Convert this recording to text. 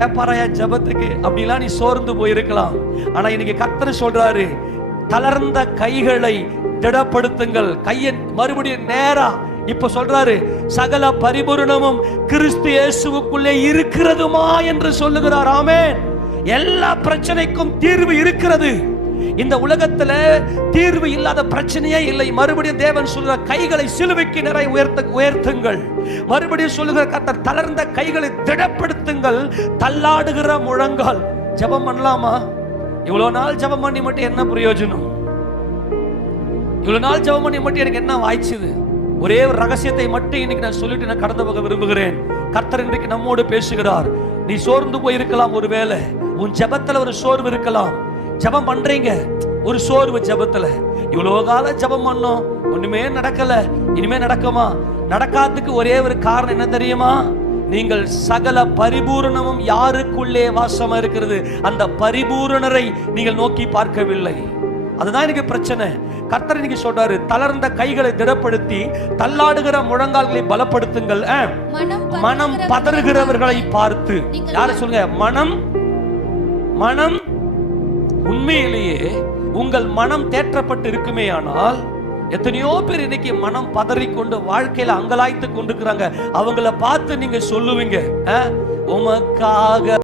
கேட்பாராயா ஜபத்துக்கு? அப்படிலாம் நீ சோர்ந்து போயிருக்கலாம். ஆனா இன்னைக்கு கர்த்தர் சொல்றாரு, தளர்ந்த கைகளை திடப்படுத்துங்கள். கையை மறுபடியும் நேரா இப்ப சொல்றாரு, சகல பரிபூரணமும் கிறிஸ்து இயேசுவுக்குள்ளே இருக்கிறதுமா என்று சொல்லுகிறார். ஆமென். எல்லா பிரச்சனைக்கும் தீர்வு இருக்கிறது. இந்த உலகத்துல தீர்வு இல்லாத பிரச்சனையே இல்லை. மறுபடியும் தேவன் சொல்லுற, கைகளை சிலுவைக்கு நிறைய உயர்த்துங்கள். மறுபடியும் சொல்லுகிற கர்த்தர், தளர்ந்த கைகளை திடப்படுத்துங்கள், தள்ளாடுகிற முழங்கால். ஜெபம் பண்ணலாமா? இவ்வளவு நாள் ஜெபம் பண்ணி மட்டும் என்ன பிரயோஜனம்? இவ்வளவு நாள் ஜெபம் பண்ணி மட்டும் எனக்கு என்ன வாய்ச்சது? ஒரே ஒரு ரகசியத்தை மட்டும் இன்னைக்கு நான் சொல்லிட்டு நான் கடந்து போக விரும்புகிறேன். கர்த்தர் இன்றைக்கு நம்மோடு பேசுகிறார். நீ சோர்ந்து போயிருக்கலாம், ஒருவேளை உன் ஜெபத்துல ஒரு சோர்வு இருக்கலாம். ஜெபம் பண்றீங்க, ஒரு சோர்வு ஜெபத்துல. இவ்வளவு காலம் ஜெபம் பண்ணோம், ஒண்ணுமே நடக்கல, இனிமே நடக்குமா? நடக்காததுக்கு ஒரே ஒரு காரணம் என்ன தெரியுமா? நீங்கள் சகல பரிபூரணமும் யாருக்குள்ளே வாசமா இருக்கிறது, அந்த பரிபூரணரை நீங்கள் நோக்கி பார்க்கவில்லை. அதுதான் எனக்கு பிரச்சனை. கர்த்தர் இன்னைக்கு சொல்றாரு, தளர்ந்த கைகளை திடப்படுத்தி தள்ளாடுகிற முழங்கால்களை பலப்படுத்துங்கள். மனம் பதறுகிறவர்களை பார்த்து. யார சொல்லுங்க? மனம் உண்மையிலேயே உங்கள் மனம் தேற்றப்பட்டு இருக்குமே ஆனால், எத்தனையோ பேர் இன்னைக்கு மனம் பதறிக்கொண்டு வாழ்க்கையில அங்கலாய்த்து கொண்டிருக்கிறாங்க. அவங்கள பார்த்து நீங்க சொல்லுவீங்க, உமக்காக